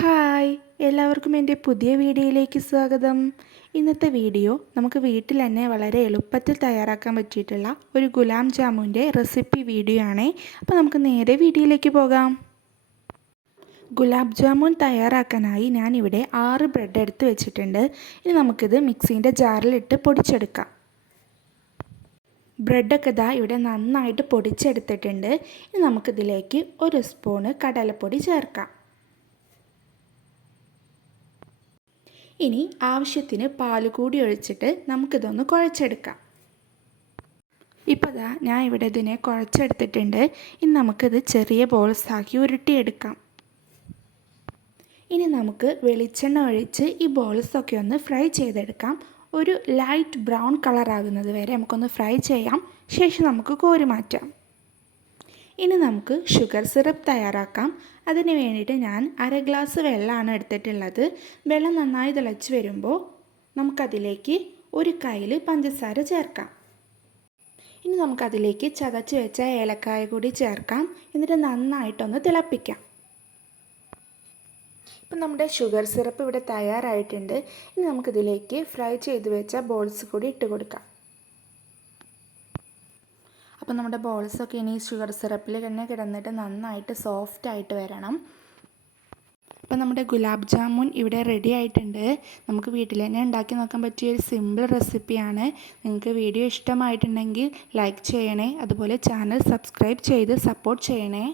Hi, എല്ലാവർക്കും എൻ്റെ പുതിയ വീഡിയോയിലേക്ക് സ്വാഗതം. ഇന്നത്തെ വീഡിയോ നമുക്ക് വീട്ടിൽ തന്നെ വളരെ എളുപ്പത്തിൽ തയ്യാറാക്കാൻ പറ്റിയിട്ടുള്ള ഒരു ഗുലാം ജാമുൻ്റെ റെസിപ്പി വീഡിയോ ആണ്. അപ്പോൾ നമുക്ക് നേരെ വീഡിയോയിലേക്ക് പോകാം. ഗുലാബ് ജാമുൻ തയ്യാറാക്കാനായി ഞാനിവിടെ 6 ബ്രെഡ് എടുത്ത് വെച്ചിട്ടുണ്ട്. ഇനി നമുക്കിത് മിക്സിൻ്റെ ജാറിലിട്ട് പൊടിച്ചെടുക്കാം. ബ്രെഡൊക്കെ ഇവിടെ നന്നായിട്ട് പൊടിച്ചെടുത്തിട്ടുണ്ട്. ഇനി നമുക്കിതിലേക്ക് 1 സ്പൂണ് കടലപ്പൊടി ചേർക്കാം. ഇനി ആവശ്യത്തിന് പാൽ കൂടി ഒഴിച്ചിട്ട് നമുക്കിതൊന്ന് കുഴച്ചെടുക്കാം. ഇപ്പോൾ ഞാൻ ഇവിടെ ഇതിനെ കുഴച്ചെടുത്തിട്ടുണ്ട്. ഇനി നമുക്കിത് ചെറിയ ബോൾസാക്കി ഉരുട്ടിയെടുക്കാം. ഇനി നമുക്ക് വെളിച്ചെണ്ണ ഒഴിച്ച് ഈ ബോൾസൊക്കെ ഒന്ന് ഫ്രൈ ചെയ്തെടുക്കാം. ഒരു ലൈറ്റ് ബ്രൗൺ കളർ ആകുന്നത് വരെ നമുക്കൊന്ന് ഫ്രൈ ചെയ്യാം. ശേഷം നമുക്ക് കോരി മാറ്റാം. ഇനി നമുക്ക് ഷുഗർ സിറപ്പ് തയ്യാറാക്കാം. അതിന് വേണ്ടിയിട്ട് ഞാൻ 1/2 ഗ്ലാസ് വെള്ളമാണ് എടുത്തിട്ടുള്ളത്. വെള്ളം നന്നായി തിളച്ച് വരുമ്പോൾ നമുക്കതിലേക്ക് 1 കയ്യിൽ പഞ്ചസാര ചേർക്കാം. ഇനി നമുക്കതിലേക്ക് ചതച്ച് വെച്ച ഏലക്കായ കൂടി ചേർക്കാം. എന്നിട്ട് നന്നായിട്ടൊന്ന് തിളപ്പിക്കാം. ഇപ്പം നമ്മുടെ ഷുഗർ സിറപ്പ് ഇവിടെ തയ്യാറായിട്ടുണ്ട്. ഇനി നമുക്കിതിലേക്ക് ഫ്രൈ ചെയ്ത് വെച്ച ബോൾസ് കൂടി ഇട്ട് കൊടുക്കാം. അപ്പോൾ നമ്മുടെ ബോൾസൊക്കെ ഇനി ഷുഗർ സിറപ്പിൽ തന്നെ കിടന്നിട്ട് നന്നായിട്ട് സോഫ്റ്റായിട്ട് വരണം. അപ്പോൾ നമ്മുടെ ഗുലാബ് ജാമുൻ ഇവിടെ റെഡി ആയിട്ടുണ്ട്. നമുക്ക് വീട്ടിൽ തന്നെ ഉണ്ടാക്കി നോക്കാൻ പറ്റിയ ഒരു സിമ്പിൾ റെസിപ്പിയാണ്. നിങ്ങൾക്ക് വീഡിയോ ഇഷ്ടമായിട്ടുണ്ടെങ്കിൽ ലൈക്ക് ചെയ്യണേ. അതുപോലെ ചാനൽ സബ്സ്ക്രൈബ് ചെയ്ത് സപ്പോർട്ട് ചെയ്യണേ.